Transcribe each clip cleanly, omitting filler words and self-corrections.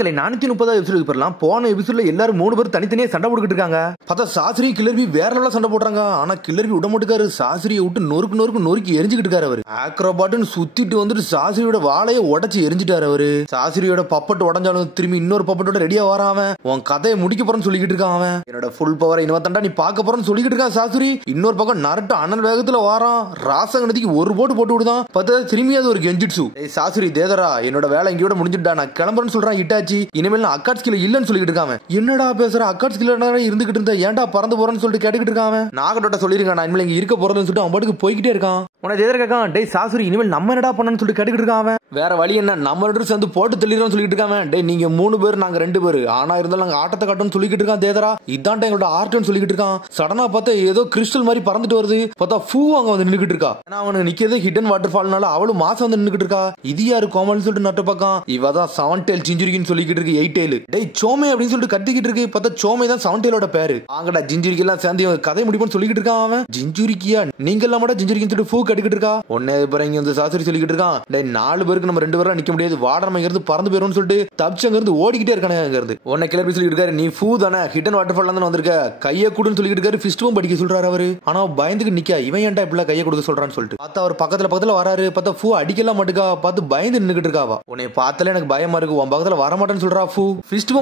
மக்களே 430 எபிசோட் போறலாம். போன எபிசோட்ல எல்லாரும் 3 பேர் தனித்தனியே சண்டை போட்டுக்கிட்டு இருக்காங்க. பார்த்தா சாஸ்திரி கிளர்பி வேற லெவல்ல சண்டை போடுறாங்க. ஆனா கிளர்பி விட மாட்டுக்காரு. சாஸ்திரியை விட்டு நொறுக்கு எரிஞ்சுக்கிட்டு இருக்காரு. அவரு ஆக்ரோபாட்னு சுத்திட்டு வந்துட்டு சாஸ்திரியோட வாழையை உடைச்சு எரிஞ்சிட்டாரு. அவரு சாஸ்திரியோட பப்பட்டு உடஞ்சாலும் திரும்பி இன்னொரு பப்பட்டோட ரெடியா வராம உன் கதையை முடிக்க போறேன்னு சொல்லிக்கிட்டு இருக்கான். அவன் என்னோட ஃபுல் பவரை இன்னவத்தாண்டா நீ பாக்க போறன்னு சொல்லிக்கிட்டு இருக்கான் சாஸ்திரி. இன்னொரு பக்கம் நரட்டு அனல் வேகத்துல வாரான். ராசகனத்துக்கு ஒரு போட்டு விடுதான். பார்த்தா திரும்பி அது ஒரு கெஞ்சிட்சு. சாஸ்திரி தேதரா என்னோட வேலை இங்கேயோட முடிஞ்சுட்டா நான் கிளம்புறேன்னு சொல்றான். இட்டாச்சி இனிமேல் நான் அக்காட்ஸ் கீழ இல்லன்னு சொல்லிட்டு இருக்காங்க. என்னடா பேசுற அக்காட்ஸ் கீழ இருந்துகிட்டு இருந்த ஏன்டா பறந்து போறேன்னு சொல்லிட்டு கேட்டுக்கிட்டு இருக்காங்க. நாகட்டோட சொல்லிருக்கான் நான் இனிமேல் இங்க இருக்க போறதுன்னு சொல்லிட்டு அவன் பாட்டுக்கு போய்கிட்டே இருக்கான். உனக்கு எதிர கேட்கான் டே சாஸ்திரி இனிமேல் நம்ம என்னடா பண்ணணும்னு சொல்லிட்டு கேட்டுக்கிட்டு இருக்கான். வேற வழி என்ன நம்ம ரெண்டு சேர்ந்து போட்டு தெளிறோம்னு சொல்லிட்டு இருக்காங்க. டே நீங்க 3 பேர் நாங்க 2 பேர் ஆனா இருந்தாலும் நாங்க ஆட்டத்தை காட்டணும்னு சொல்லிட்டு இருக்கான். தேதரா இதான்டா எங்களோட ஆர்ட்னு சொல்லிட்டு இருக்கான். சடனா பார்த்தா ஏதோ கிறிஸ்டல் மாதிரி பறந்துட்டு வருது. பார்த்தா ஃபூ அங்க வந்து நின்னுக்கிட்டு இருக்கா. ஏன்னா அவனுக்கு நிக்கிறது ஹிடன் வாட்டர் ஃபால்னால அவளும் மாசம் வந்து நின்னுக்கிட்டு இருக்கா. இது யாரு கோமல்னு சொல்லிட்டு நட்டு பக்கம் இவதான் 7 டெயில் ஜிஞ்சிரிக்கின்னு சொல்லிக்கிட்டு இருக்கு. 8 டெயில் டே சோமே அப்படின்னு சொல்லிட்டு கட்டிக்கிட்டு இருக்கு. பார்த்தா சோமே தான் 7 டெயிலோட பேரு. ஆங்கடா ஜிஞ்சிரிக்கி எல்லாம் சேர்ந்து கதை முடிப்போம்னு சொல்லிக்கிட்டு இருக்கான். அவன் ஜிஞ்சிரிக்கியா நீங்க எல்லாம் மட்டும் ஜிஞ்சிரிக்கின்னு சொல்லிட்டு ஃபூ கட்டிக்கிட்டு இருக்கா. ஒன்னே இங்க வந்து சாஸ்திரி சொல்லிக்கிட்டு இருக்கான். டே 4 பேருக்கு நம்ம 2 பேரா நிக்க முடியாது. வாடர் இருந்து பறந்து போயிரும் சொல்லிட்டு தப்பிச்சு அங்க இருந்து ஓடிக்கிட்டே இருக்கானே. அங்க இருந்து உன்னை கிளம்பி சொல்லிட்டு இருக்காரு நீ ஃபூ தானே ஹிடன் வாட்டர் ஃபால் தான் வந்திருக்க கையை கூடுன்னு சொல்லிட்டு இருக்காரு. ஃபிஸ்டும் படிக்க சொல்றாரு அவரு. ஆனா பயந்துக்கு நிக்க இவன் ஏன்டா இப்படி கையை கொடுக்க சொல்றான்னு சொல்லிட்டு பார்த்தா அவர் பக்கத்துல வராரு. பார்த்தா ஃபூ அடிக்கலாம் மாட்டுக்கா. பார்த்து பயந்து நின்னுக்கிட்டு இருக்காவா. உன்னை பார்த்தாலே எனக்கு பயமா இருக்கு உன் பக்கத்துல வர மாட்டேன்னு சொல்றா ஃபூ. ஃபிஸ்ட்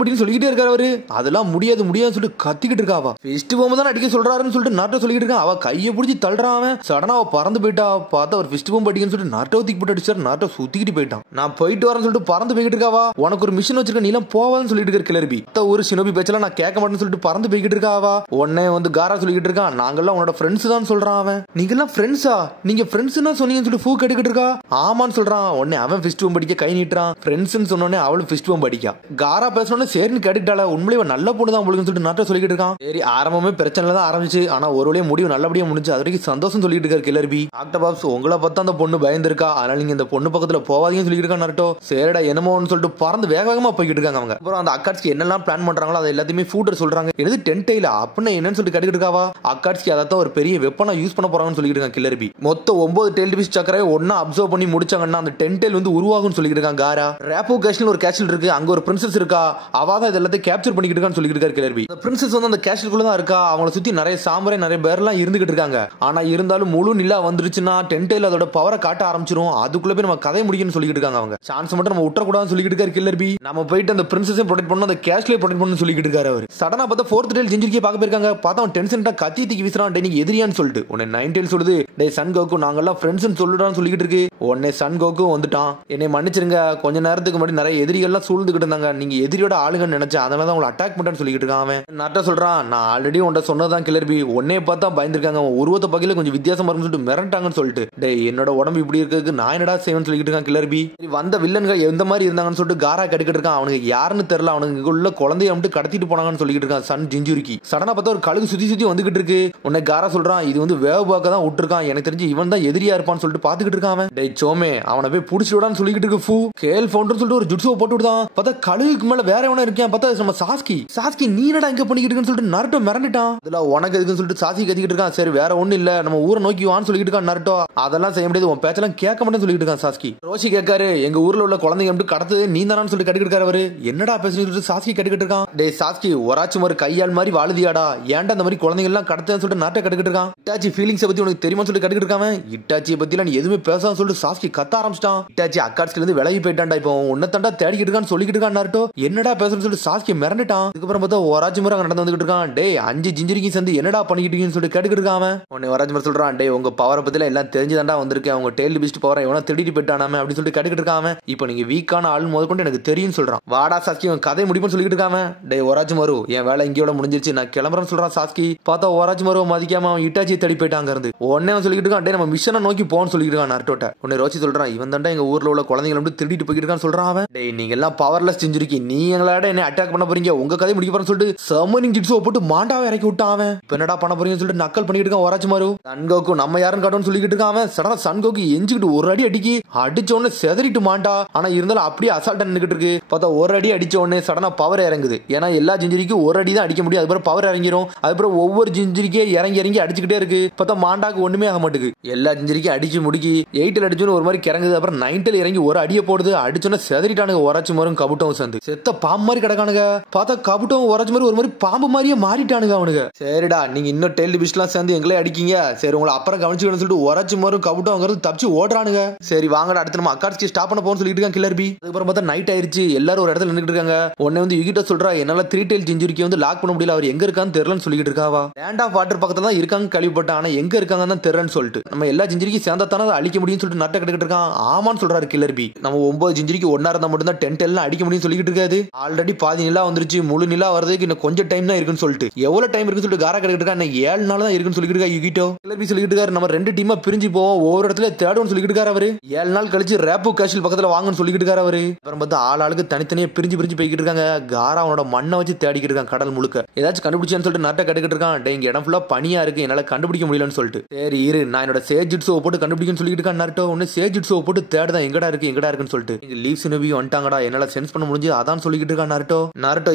படின்னு சொல்லிக்கிட்டே இருக்காரு அவரு. அதெல்லாம் முடியாதுன்னு சொல்லிட்டு கத்திக்கிட்டு இருக்காவா. ஃபிஸ்ட் பம்பு தான் அடிக்க சொல்றாருன்னு சொல்லிட்டு நாட்டை சொல்லிக்கிட்டு இருக்கான். அவ கையை பிடிச்சி தள்ளுறான். அவன் சடனா அவ பறந்து போயிட்டா. பார்த்தா அவர் ஃபிஸ்ட் பம்பு அடிக்கன்னு சொல்லிட்டு நாட்டை தூக்கி போட்டு அடிச்சாரு. நாட்டை சுத்திக்கிட்டு போயிட்டான். நான் போயிட்டு வரேன்னு சொல்லிட்டு பறந்து போய்கிட்டு இருக்காவா. உனக்கு ஒரு மிஷின் வச்சிருக்க நீலாம் போவான்னு சொல்லிட்டு இருக்க கிளர்பி. ஒரு சினோபி பேச்செல்லாம் நான் கேட்க மாட்டேன்னு சொல்லிட்டு பறந்து போய்கிட்டு இருக்காவா. உடனே வந்து காரா சொல்லிக்கிட்டு இருக்கான் நாங்கெல்லாம் உன்னோட ஃப்ரெண்ட்ஸ் தான் சொல்றான். அவன் நீங்க எல்லாம் ஃப்ரெண்ட்ஸா நீங்க ஃப்ரெண்ட்ஸ்னா சொன்னீங்கன்னு சொல்லிட்டு ஃபூ கேட்டுக்கிட்டு இருக்கா. ஆமான்னு சொல்றான். உடனே அவன் ஃபிஸ்ட் பம்பு அடிக்க கை நீட்டுறான். ஃப்ரெண்ட்ஸ்னு சொன்னோடனே அவளும் ஃபிஸ்ட் பம்பு அடிக்கா. காரா பேசணும்னு சரின்னு கேட்டுக்கிட்டால உண்மையிலே நல்ல பொண்ணு தான் உங்களுக்கு சொல்லிட்டு நாட்டை சொல்லிக்கிட்டு இருக்கான். சரி ஆரம்பமே பிரச்சனை தான் ஆரம்பிச்சு ஆனா ஒரு வழியா முடிவு நல்லபடியா முடிஞ்சு அது வரைக்கும் சந்தோஷம் சொல்லிட்டு இருக்காரு கிளர்பி. ஆக்டபாப்ஸ் உங்களை பார்த்தா அந்த பொண்ணு பயந்துருக்கா. அதனால நீங்க இந்த பொண்ணு பக்கத்துல போவாதீங்கன்னு சொல்லிட்டு இருக்கா நரட்டோ. சரிடா என்னமோன்னு சொல்லிட்டு பறந்து வேகமா போய்கிட்டு இருக்காங்க. அவங்க அப்புறம் அந்த அக்காட்ஸ்க்கு என்னெல்லாம் பிளான் பண்றாங்களோ அதை எல்லாத்தையுமே ஃபூட்டர் சொல்றாங்க. என்னது 10 டெயில் அப்படின்னு என்னன்னு சொல்லிட்டு கேட்டுக்கிட்டு இருக்காவா. அக்காட்ஸ்க்கு அதான் ஒரு பெரிய வெப்பனா யூஸ் பண்ண போறாங்கன்னு சொல்லிட்டு இருக்காங்க கிளர்பி. மொத்தம் 9 டெயில் டிவிஸ் சக்கரை ஒன்னா அப்சர்வ் பண்ணி முடிச்சாங்கன்னா அந்த 10 டெயில் வந்து உருவாகும்னு சொல்லிட்டு இருக்காங்க. காரா ரேப்போ கேஷல் ஒரு கேஷல் இருக்கு. அங்க ஒரு பிரின்சஸ் இருக்கா. அவாதான் இதெல்லாத்தையும் கேப்சர் பண்ணிக்கிட்டு இருக்கான்னு சொல்லிட்டு இருக்காரு கிளர்பி. அந்த பிரின்சஸ் வந்து அந்த கேஷலுக்குள்ள தான் இருக்கா. அவங்கள சுத்தி நிறைய சாம்பரை நிறைய பேர்லாம் இருந்துகிட்டு இருக்காங்க. ஆனா இருந்தாலும் முழு நிலா வந்துருச்சுன்னா 10 டெயில் அதோட பவரை காட்ட ஆரம்பிச்சிரும். அதுக்குள்ள போய் நம்ம கதை முடிக்கணும்னு சொல்லிட்டு இருக்காங்க. அவங்க சான்ஸ் மட்டும் நம்ம விட்டுறக்கூடாதுன்னு சொல்லிட்டு இருக்காரு கிளர்பி. நம்ம போயிட்டு அந்த பிரின்சஸை ப்ரொடெக்ட் பண்ணணும் அந்த கேஷ்லயே ப்ரொடெக்ட் பண்ணணும்னு சொல்லிட்டு இருக்காரு அவர். சடனா பார்த்தா 4th டெயில் ஜிஞ்சிரிக்கே பார்க்க போயிருக்காங்க. பார்த்தா அவன் டென்ஷன்டா கத்தி தூக்கி வீசுறான். டே நீ எதிரியான்னு சொல்லிட்டு உன்னை 9 டெயில் சொல்லுது. டே சன் கோகு நாங்கெல்லாம் ஃப்ரெண்ட்ஸ்னு சொல்லுடான்னு சொல்லிட்டு இருக்கு. உடனே சன் கோகு வந்துட்டான். என்னை மன்னிச்சிருங்க கொஞ்ச நேரத்துக்கு முன்னாடி நிறைய எதிரிகள்லாம் சூழ்ந்துகிட்டு இருந்தாங்க. நீங்க எதிரியோட ஆளுங்கன்னு நினைச்சேன். அதனால தான் உங்களை அட்டாக் பண்ணான்னு சொல்லிட்டு இருக்கான். அவன் நாட்டை சொல்றான் நான் ஆல்ரெடி உன்ட்ட சொன்னதான் கிளர்பி. உன்னை பார்த்தா பயந்துருக்காங்க. உருவத்தை பகையில கொஞ்சம் வித்தியாசமா இருக்குன்னு சொல்லிட்டு மிரண்டாங்கன்னு சொல்லிட்டு டே என்னோட உடம்பு இப்படி இருக்கு நான் என்னடா செய்வேன்னு சொல்லிட்டு இருக்கான் கிளர்பி. வந்த வில்லன்கள் எந்த மாதிரி இருந்தாங்கன்னு சொல்லிட்டு காரா கட்டுக்கிட்டு இருக்கான். அவனுக்கு யாருன்னு தெரியல. அவனுக்கு உள்ள குழந்தைய வந்து கடத்திட்டு போனாங்கன்னு சொல்லிட்டு இருக்கான் சன் ஜிஞ்சுரிக்கு. சடனா பார்த்தா ஒரு கழுகு சுத்தி வந்துகிட்டு இருக்கு. உன்னை காரா சொல்றான் இது வந்து வேவ பார்க்க தான் விட்டுருக்கான். எனக்கு தெரிஞ்சு இவன் தான் எதிரியா இருப்பான்னு சொல்லிட்டு பாத்துக்கிட்டு இருக்கான். டே சோமே அவனை போய் புடிச்சு விடான்னு சொல்லிட்டு இருக்கு ஃபூ. கேல் ஃபவுண்டர் சொல்லிட்டு ஒரு ஜுட்ஸுவை போட்டு விடுதான். பார்த்தா கழுகுக்கு மேல வேற எவனா இருக்கான். பார்த்தா நம்ம சாஸ்கி நீ என்னடா இங்க பண்ணிக்கிட்டு இருக்குன்னு சொல்லிட்டு நரட்டோ மிரண்டுட்டான். இதுல உனக்கு எதுக்குன்னு சொல்லிட்டு சாஸ்கி கத்திக்கிட்டு இருக்கான். சரி வேற ஒண்ணு இல்ல நம்ம ஊரை நோக்கி வான்னு சொல்லிட்டு இருக்கான் நரட்டோ. அதெல்லாம் செய்ய முடியாது உன் பேச்செல்லாம் கேட்க மாட்டேன்னு சொல்லிட்டு இருக்கான் சாஸ்கி. ரோஷி கேட்காரு எங்க ஊர்ல உள்ள குழந்தைங்க மட்டும் கடத்து நீ தானான்னு சொல்லிட்டு கட்டிக்கிட்டு இருக்காரு அவரு. என்னடா பேசுறது சாஸ்கி கட்டிக்கிட்டு இருக்கான். டே சாஸ்கி ஒராச்சும் ஒரு கையால் மாதிரி வாழுதியாடா ஏன்டா அந்த மாதிரி குழந்தைங்க எல்லாம் கடத்துன்னு சொல்லிட்டு நாட்டை கட்டிக்கிட்டு இருக்கான். இட்டாச்சி ஃபீலிங்ஸ் பத்தி உனக்கு தெரியுமா சொல்லிட்டு கட்டிக்கிட்டு இருக்கான். இட்டாச்சியை பத்தி எல்லாம் எதுவுமே பேசாம சொல்லிட்டு சாஸ்கி கத்த ஆரம்பிச்சிட்டான். இட்டாச்சி அக்காட்ஸ்ல இருந்து விலகி போயிட்டான்டா. இப்போ உன்னை தாண்டா தேடிக்கிட்டு இருக்கான்னு சொல்லிக்கிட்டு இருக்கான் நரட்டோ. என்னடா பேசுறன்னு சொல்லிட்டு சாஸ்கி மிரண்டுட்டான். அதுக்கப்புறம் பார்த்தா ஒராச்சு முறை நடந்து வந்துகிட்டு இருக்கான். டே 5 ஜிஞ்சிரிக்கு சேர்ந்து என்னடா பண்ணிக்கிட்டீங்கன்னு சொல்லிட்டு கேட்டுக்கிட்டு இருக்கான். உன்னை ஒராச்சு முறை சொல்றான். டே உங்க பவரை பத்தில எல்லாம் தெரிஞ்சுதான்டா வந்திருக்கேன். அவங்க டெயில் பிஸ்ட் பவரை எவனா திருடிட்டு போயிட்டானாமே அப்படின்னு சொல்லிட்டு கேட்டுக்கிட்டு இருக்கான். இப்போ நீங்க வீக்கான ஆள் முதற்கொண்டு எனக்கு தெரியும் சொல்றான். வாடா சாஸ்கி உன் கதை முடிப்புன்னு சொல்லிட்டு இருக்கான். டே ஒராச்சு மரு என் வேலை இங்கேயோட முடிஞ்சிருச்சு நான் கிளம்புறேன்னு சொல்றான் சாஸ்கி. பார்த்தா ஒராச்சு மருவை மதிக்காம அவன் இட்டாச்சியை தேடி போயிட்டாங்க இருந்து. உடனே சொல்லிட்டு இருக்கான். டே நம்ம மிஷனை நோக்கி போன்னு சொல்லிட்டு இருக்கான் நரட்டோட்ட. உன்னை ரோச்சி சொல்றான் இவன் தாண்டா எங்க ஊர்ல உள்ள குழந்தைங்களை வந்து திருடிட்டு போய்கிட்டு இருக்கான்னு சொல்றான். அவன் டே நீங்க எல்லாம் பவர்லெஸ் ஜிஞ்சிரிக்கி நீ எங்களாட என்ன அட்டாக் பண்ண போறீங்க உங்க கதை முடிக்க போறேன்னு சொல்லிட்டு சம்மனிங் ஜிட்ஸோ போட்டு மாண்டாவை இறக்கி விட்டான். அவன் இப்ப என்னடா பண்ண போறீங்கன்னு சொல்லிட்டு நக்கல் பண்ணிட்டு இருக்கான் ஒராச்சு மரு. சன்கோக்கு நம்ம யாருன்னு காட்டுன்னு சொல்லிட்டு இருக்கான். அவன் சடனா சன்கோக்கு எஞ்சிக்கிட்டு ஒரு அடி அடிக்கி அடிச்ச உடனே செதறிட்டு மாண்டா. ஆனா இருந்தாலும் அப்படியே அசால்ட்டா நின்னுகிட்டு இருக்கு. பார்த்தா ஒரு அடி அடிச்ச உடனே சடனா பவர் இறங்குது. ஏன்னா எல்லா ஜிஞ்சிரிக்கும் ஒரு அடி தான் அடிக்க முடியும். அதுக்கப்புறம் பவர் இறங்கிரும். அதுக்கப்புறம் ஒவ்வொரு ஜிஞ்சிரிக்கே இறங்கி அடிச்சுக்கிட்டே இருக்கு. பார்த்தா மாண்டாக்கு ஒண்ணுமே ஆக மாட்டுக்கு. எல்லா ஜிஞ்சிரிக்கும் அடிச்சு முடிக்கி 8 அடிச்சுன்னு ஒரு மாதிரி கிறங்குது. அப்புறம் 9 இறங்கி ஒரு அடியை போடுது. அடிச்சோன்னா செதறிட்டானுங்க உரைச்சு மாரும் கபுட்டும் சேர்ந்து செத்த பாம்பு மாதிரி கிடக்கானுங்க. பார்த்தா கபுட்டும் உரைச்சு மாதிரி ஒரு மாதிரி பாம்பு மாதிரியே மாறிட்டானுங்க அவனுங்க. சரிடா நீங்க இன்னும் டெய்ல்டு பீஸ்ட் எல்லாம் சேர்ந்து எங்களே அடிக்கீங்க, சரி உங்களை அப்புறம் கவனிச்சுக்கணும்னு சொல்லிட்டு உரைச்சு மாரும் கபுட்டும் அங்கிறது தப்பிச்சு ஓடுறானுங்க. சரி வாங்கடா அடுத்து நம்ம அக்காட்சி ஸ்டாப் பண்ண போன்னு சொல்லிட்டு இருக்கான் கில்லர் பி. அதுக்கப்புறம் பார்த்தா நைட் ஆயிருச்சு, எல்லாரும் ஒரு இடத்துல நின்றுட்டு இருக்காங்க. உடனே வந்து யுகிட்ட சொல்றா என்னால 3 டெயில் ஜிஞ்சுரிக்கு வந்து லாக் பண்ண முடியல, அவர் எங்க இருக்கான்னு தெரியலன்னு சொல்லிட்டு இருக்காவா. லேண்ட் ஆஃப் வாட்டர் பக்கத்துல தான் இருக்காங்க கேள்விப்பட்டேன், ஆனா எங்க இருக்காங்கன்னு தான் தெரியலன்னு சொல்லிட்டு நம்ம எல்லா ஜிஞ்சுரிக்கு சேர்ந்தா தானே அதை அழிக்க முடியும்னு சொல்லிட்டு நட்ட கிட்ட இருக்கான். ஆமான்னு சொல்றாரு கில்லர் பி. நம்ம 9 ஜிஞ்சுரிக்கு ஒன்னா இருந்தா மட்டும் தான் 10 டெயில் அடிக்க முடியும்னு சொல்லிட்டு இருக்காது. ஆல்ரெடி பாதி நிலா வந்துருச்சு, முழு நிலா வரதுக்கு இன்னும் கொஞ்சம் டைம் தான் இருக்குன்னு சொல்லிட்டு எவ்வளவு டைம் இருக்குன்னு சொல்லிட்டு காரா கிட்ட இருக்கா. 7 நாள் தான் இருக்குன்னு சொல்லிட்டு இருக்கா யுகிட்டோ. கில்லர் பி சொல்லிட்டு இருக்காரு நம்ம 2 டீமா பிரிஞ்சு போவோம், ஒவ்வொரு இடத்துல தேடுவோம்னு சொல்லிட்டு இருக்காரு அவரு. 7 நாள் கழிச்சு ரேப்பு கேஷில் பக்கத்துல வாங்கன்னு சொல்லிட்டு இருக்காரு அவரு. அப்புறம் பார்த்தா ஆளுக்கு தனித்தனியா பிரிஞ்சு போய்கிட்டு இருக்காங்க. காரா அவனோட மண்ணை வச்சு தேடிக்கிட்டு இருக்கான் கடல் முழுக்க. ஏதாச்சும் கண்டுபிடிச்சான்னு சொல்லிட்டு நட்ட கட்டுக்கிட்டு இருக்கான். இங்க இடம் ஃபுல்லா பனியா இருக்கு, என்னால கண்டுபிடிக்க முடியலன்னு சொல்லிட்டு. சரி இரு நான் என்னோட சேஜிட்ஸோ போட்டு கண்டுபிடிக்கன்னு சொல்லிட்டு இருக்கான் நருட்டோ. ஒன்னு சேஜிட்ஸோ போட்டு தேடுதான் எங்கடா இருக்குன்னு சொல்லிட்டு. இங்க லீவ்ஸ் நபி வந்துட்டாங்கடா, என்னால சென்ஸ் பண்ண முடிஞ்சு அதான் சொல்லிட்டு இருக்கான் நருட்டோ.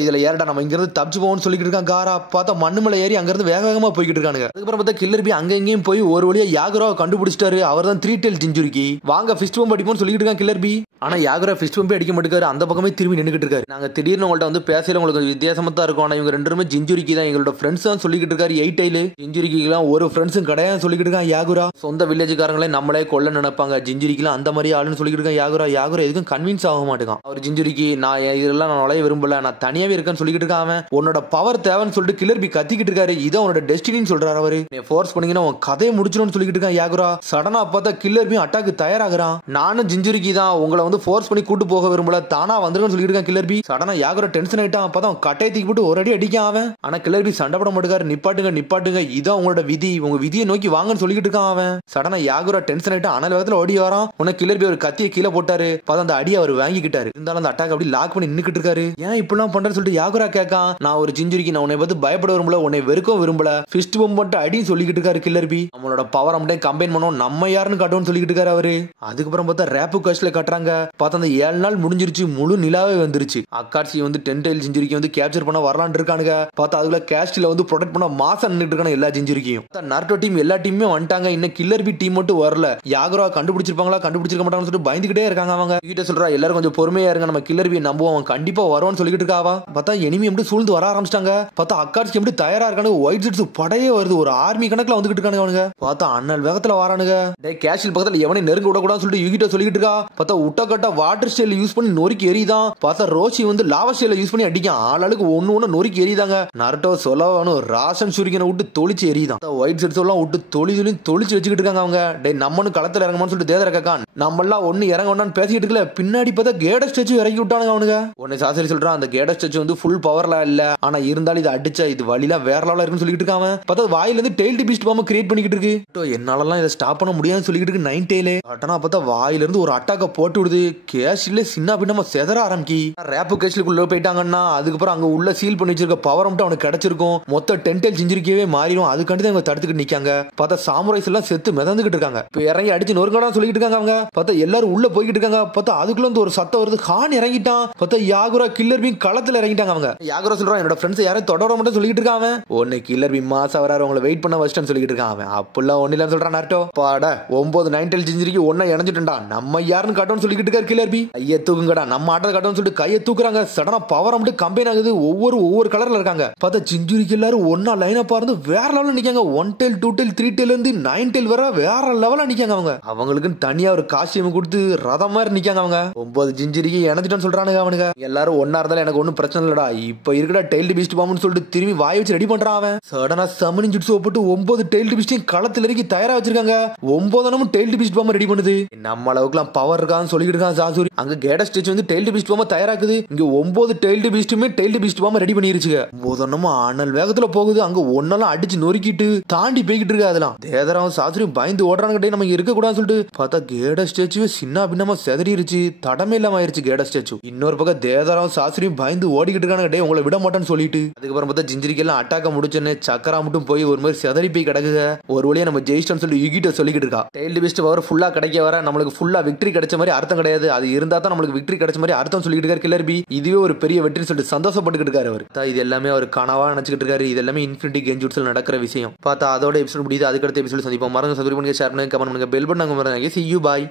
இதுல ஏறடா நம்ம இங்க இருந்து தப்பிச்சு போவோம்னு சொல்லிட்டு இருக்கான் காரா. பார்த்தா மண்ணு மேல ஏறி அங்க இருந்து வேக வேகமா போய்கிட்டு இருக்கானுங்க. அதுக்கப்புறம் பார்த்தா கில்லர் பி அங்க எங்கேயும் போய் ஒரு வழியா யாகுராவை கண்டுபிடிச்சிட்டாரு. அவர் தான் 3 டெயில் ஜிஞ்சுரிக்கு. வாங்க ஃபிஸ்ட் பம்ப் அடிப்போம்னு சொல்லிட்டு இருக்கான் கில்லர் பி. ஆனா யாகுரா ஃபிஸ்ட் பம்பே அடிக்க மாட்டேங்காரு, அந்த பக்கமே திரும்பி நின்னுகிட்டு இருக்காரு. நாங்க திடீர்னு உங்கள்ட்ட வந்து பேசல உங்களுக்கு வித்தியாசமா தான் இருக்கும், ஆனா இவங்க 2 பேருமே ஜிஞ்சுரிக்கு தான் எங்களோட ஃப்ரெண்ட்ஸ் தான் சொல்லிட்டு இருக்காரு. 8 டெயில் ஜிஞ்சுரிக்குலாம் ஒரு ஃப்ரெண்ட்ஸும் கிடையாது சொல்லிட்டு இருக்கான் யாகுரா. சொந்த வில்லேஜ்காரங்களே நம்மளே கொல்ல நினைப்பாங்க, ஜிஞ்சுரிக்குலாம் அந்த மாதிரி ஆளுன்னு சொல்லிட்டு இருக்கான் யாகுரா. யாகுரா எதுக்கும் கன்வின்ஸ் ஆக மாட்டேங்கான். அவர் ஜிஞ்சுரிக்கு நான் இதெல்லாம் நான் நுழைய விரும்பல, நான் தனியாவே இருக்கேன்னு சொல்லிட்டு இருக்கான். அவன் உன்னோட பவர் தேவைன்னு சொல்லிட்டு கில்லர் பி கத்திக்கிட்டு இருக்காரு. இதான் உன்னோட டெஸ்டினின்னு சொல்றாரு அவரு. நீ ஃபோர்ஸ் பண்ணீங்கன்னா உன் கதையை முடிச்சிடும்னு சொல்லிட்டு இருக்கான் யாகுரா. சடனா பார்த்தா கில்லர் பி அட்டாக்கு தயாராகிறான். நானும் ஜிஞ்சுரிக்கு தான் உங்களை வந்து ஃபோர்ஸ் பண்ணி கூட்டு போக விரும்பல, தானா வந்துருன்னு சொல்லிட்டு இருக்கான் கில்லர் பி. சடனா யாகுரா டென்ஷன் ஆயிட்டான். அப்பதான் கட்டையை தூக்கி போட்டு ஒரு அடி அடிக்கான் அவன். ஆனா கில்லர் பி சண்டை போட மாட்டேங்காரு. நிப்பாட்டுங்க இதான் உங்களோட விதி, உங்க விதியை நோக்கி வாங்கன்னு சொல்லிட்டு இருக்கான் அவன். சடனா யாகுரா டென்ஷன் ஆயிட்டான். அனல் வேகத்துல ஓடி வரான். உன்ன கில்லர் பி ஒரு கத்தியை கீழே போட்டாரு. பார்த்தா அந்த அடியை அவர் வாங்கிக்கிட்டாரு. இருந்தாலும் அந்த அட்டாக் அப்படி லாக் பண்ணி நின்னுக்கிட்டு இருக்காரு. ஏன் இப்படிலாம் பண்றேன்னு சொல்லிட்டு யாகுரா கேட்கான். நான் ஒரு ஜிஞ்சுரிக்கு, நான் உன்னை பார்த்து பயப்பட விரும்பல, உன்னை வெறுக்கவும் விரும்பல, ஃபிஸ்ட் பம்ப் மட்டும் அடின்னு சொல்லிக்கிட்டு இருக்காரு கில்லர் பி. நம்மளோட பவர் மட்டும் கம்பைன் பண்ணோம், நம்ம யாருன்னு காட்டுவோம்னு சொல்லிட்டு இருக்காரு அவரு. அதுக்கப்புறம் பார்த்தா ரேப்பு கேஷ்ல கட்டுறாங்க. பார்த்தா அந்த 7 நாள் முடிஞ்சிருச்சு, முழு நிலாவே வந்துருச்சு. அக்காட்சி வந்து 10 டெயில் ஜிஞ்சுரிக்கு வந்து கேப்சர் பண்ண வரலான்னு இருக்கானுங்க. பார்த்தா அதுல கேஸ்ட்ல வந்து ப்ரொடெக்ட் பண்ண மாசம் நின்னுட்டு இருக்கான எல்லா ஜிஞ்சுரிக்கையும். நருட்டோ டீம் எல்லா டீமுமே வந்துட்டாங்க, இன்னும் கில்லர் பி டீம் மட்டும் வரல. யாகுரா கண்டுபிடிச்சிருப்பாங்களா கண்டுபிடிச்சிருக்க மாட்டாங்கன்னு சொல்லிட்டு பயந்துகிட்டே இருக்காங்க. அவங்க கிட்ட சொல்றா எல்லாரும் கொஞ்சம் பொறுமையா இருங்க, நம்ம கில்லர் பி நம்புவோம், அவன் கண்டிப்பா வருவான்னு சொல்லிட்டு இருக்காவா. பார்த்தா எனிமி எப்படி சூழ்ந்து வர ஆரம்பிச்சிட்டாங்க. பார்த்தா அக்காட்சி எப்படி தயாரா இருக்கானு, ஒயிட் செட்ஸ் படையே வருது, ஒரு ஆர்மி கணக்குல வந்துகிட்டு இருக்கானுங்க அவனுங்க. பார்த்தா அண்ணல் வேகத்துல வரானுங்க. கேஷில் பக்கத்துல எவனை நெருங்க விடக்கூடாதுன்னு சொல்லிட்டு யுகிட்ட சொல்லிட்டு இருக்கா. பார்த்தா உட்டக்கட்டா வாட்டர் ஸ்டைல் யூஸ் பண்ணி நொறுக்கி எரிதான். பார்த்தா ரோஷி வந்து லாவா ஸ்டைல யூஸ் பண்ணி அடிக்கான். ஆளுக்கு ஒண்ணு நொறுக்கி எரிதாங்க. நருட்டோ சொலவானு ராசன் சூரியனை விட்டு தொளிச்சு எரிதான். ஒயிட் செட்ஸ் எல்லாம் விட்டு தொளிச்சு வச்சுக்கிட்டு இருக்காங்க அவங்க. டே நம்மனு களத்துல இறங்கணும்னு சொல்லிட்டு தேதர கேக்கான். நம்ம எல்லாம் ஒண்ணு இறங்க வேண்டாம்னு பேசிக்கிட்டு இருக்கல. பின்னாடி பார்த்தா கேட ஸ்டாச்சு இறக்கி விட்டானுங்க அவனுங்க. உன்னை சாசரி சொல்றான் அந்த கேட ஸ்டாச்சு வந்து ஃபுல் பவர்ல இல்ல, ஆனா இருந்தாலும் இது அடிச்சா இது வழிலாம் வேற லெவலா இருக்குன்னு சொல்லிட்டு இருக்காங்க. பார்த்தா வாயில இருந்து டெயில் பீஸ்ட் பாம்பு கிரியேட் பண்ணிக்கிட்டு இருக்கு. என்னாலலாம் இதை ஸ்டாப் பண்ண முடியாதுன்னு சொல்லிட்டு இருக்கு 9 டெயில். ஆனா பார்த்தா வாயில இருந்து ஒரு அட்டாக்க போட்டு விடுது. கேஷ்ல சின்ன பின்னமா செதற ஆரம்பிக்கி. ரேப்பு கேஷ்லுக்குள்ள போயிட்டாங்கன்னா அதுக்கப்புறம் அங்க உள்ள சீல் பண்ணி வச்சிருக்க பவர் மட்டும் அவனுக்கு கிடைச்சிருக்கும். மொத்த 10 டெயில் ஜிஞ்சுரிக்கவே மாறிடும். அதுக்காண்டி அவங்க தடுத்துக்கிட்டு நிக்காங்க. பார்த்தா சாமுரைஸ் எல்லாம் செத்து மிதந்துகிட்டு இருக்காங்க. இப்ப இறங்கி அடிச்சு நொறுங்கடா சொல்லிட்டு இருக்காங்க அவங்க. பார்த்தா எல்லாரும் உள்ள போய்கிட்டு இருக்காங்க. பார்த்தா அதுக்குள்ள ஒரு சத்தம் வருது. ஹான் இறங்கிட்டான். பார்த்தா யாகுரா கில்லர் பி களத்துல இறங்கிட்டாங்க அவங்க. யாகுரா சொல்றான் என்னோட ஃப்ரெண்ட்ஸ் யாரும் தொடர மட்டும் சொல்லிட்டு இருக்காங்க. ஒன்னு கில்லர் பி மாசா வராரு, உங்களை வெயிட் பண்ண வச்சிட்டேன்னு சொல்லிட்டு இருக்காங்க. அப்பெல்லாம் ஒண்ணு இல்லன்னு சொல்றான் நருட்டோ. பாட 9 9 டெயில் ஜிஞ்சுரிக்கு ஒன்னா இணைஞ்சிட்டா, நம்ம யாருன்னு காட்டோம்னு சொல்லிட்டு இருக்காரு கில்லர் பி. கையை தூக்குங்கடா, நம்ம ஆட்டத்தை காட்டோம்னு சொல்லிட்டு கையை தூக்குறாங்க. சடனா பவர் மட்டும் கம்பைன் ஆகுது. ஒவ்வொரு கலர்ல இருக்காங்க. பார்த்தா ஜிஞ்சுரிக்கு எல்லாரும் ஒன்னா லைன் அப் இருந்து வேற லெவல்ல நிக்காங்க. 1 டெயில் 2 டெயில் 3 டெயில் இருந்து 9 டெயில் வர வேற லெவல்ல நிக்காங்க அவங்க. அவங்களுக்கு தனியா ஒரு காஸ்டியூம் கொடுத்து ரதம் மாதிரி நிக்காங்க அவங்க. 9 ஜிஞ்சுரிக்கு இணைஞ்சிட்டான்னு சொல்றானுங்க அவனுங்க. எல்லாரும் ஒன்னா இருந்தாலும் எனக்கு ஒன்னும் பிரச்சனை இல்லடா, இப்ப இருக்கடா டெயில் பீஸ்ட் பாம்புன்னு சொல்லிட்டு திரும்பி வாய் வச்சு ரெடி பண்றான் அவன். சடனா சமனிங் ஜுட்ஸு போட்டு 9 டெயில் பீஸ்டையும் களத்துல இறக்கி தயாரா வச்சிருக்காங்க. 9 டெயில் பீஸ்ட் பாம்பு ரெடி பண்ணுது. நம்ம அளவுக்குலாம் பவர் இருக்கான்னு சொல்லிட்டு இருக்கான் சாசூரி. அங்க கேட ஸ்டேச் வந்து டெயில் பீஸ்ட் பாம்பு தயாராக்குது. இங்க 9 டெயில் பீஸ்டுமே டெயில் பீஸ்ட் பாம்பு ரெடி பண்ணிருச்சுங்க. 9 அனல் வேகத்துல போகுது. அங்க ஒன்னெல்லாம் அடிச்சு நொறுக்கிட்டு தாண்டி போய்கிட்டு இருக்கு. அதெல்லாம் தேதராவும் சாசூரியும் பயந்து ஓடுறாங்க, நம்ம இருக்க கூடாதுன்னு சொல்லிட்டு. பார்த்தா கேட ஸ்டேச்சுவே சின்ன பின்னமா செதறிடுச்சு, தடமே இல்லாம ஆயிருச்சு கேட ஸ்டேச்சு. இன்னொரு பக்கம் தேதராவும் சாசூரியும் பயந்து ஓடிக்கிட்டு இருக்காங்க, டே உங்களை விட மாட்டேன்னு சொல்லிட்டு. அதுக்கப்புறம் பார்த்தா ஜிஞ்சிரிக்கு எல்லாம் அட்டாக்க முடிச்சோன்னு சக்கரா மட்டும் போய் ஒரு மாதிரி செதறி போய் கிடக்குங்க. ஒரு வழியா நம்ம ஜெயிச்சிட்டோம்னு சொல்லி யுகிட்ட சொல்லிக்கிட்டு இருக்கா. டெயில் பீஸ்ட் பவர் ஃபுல்லா கிடைக்க வர நம்மளுக்கு ஃபுல்லா விக்டரி கிடைச்ச மாதிரி அர்த்தம் கிடையாது, அது இருந்தா தான் நம்மளுக்கு விக்டரி கிடைச்ச மாதிரி அர்த்தம் சொல்லிட்டு இருக்காரு கில்லர் பி. இதுவே ஒரு பெரிய வெற்றி சொல்லிட்டு சந்தோஷப்பட்டுக்கிட்டு இருக்காரு அவர். இது எல்லாமே அவர் கனவா நினைச்சிட்டு இருக்காரு. இது எல்லாமே இன்ஃபினிட்டி கெஞ்சுட்ஸ்ல நடக்கிற விஷயம். பார்த்தா அதோட எபிசோட் முடியுது. அதுக்கடுத்த எபிசோட் சந்திப்போம். மறந்து சப்ஸ்கிரைப் பண்ணுங்க, ஷேர் பண்ணுங்க, கமெண்ட் பண்ணுங்க, பெல் பட்டன் அங்க மறந்துங்க. See you, bye.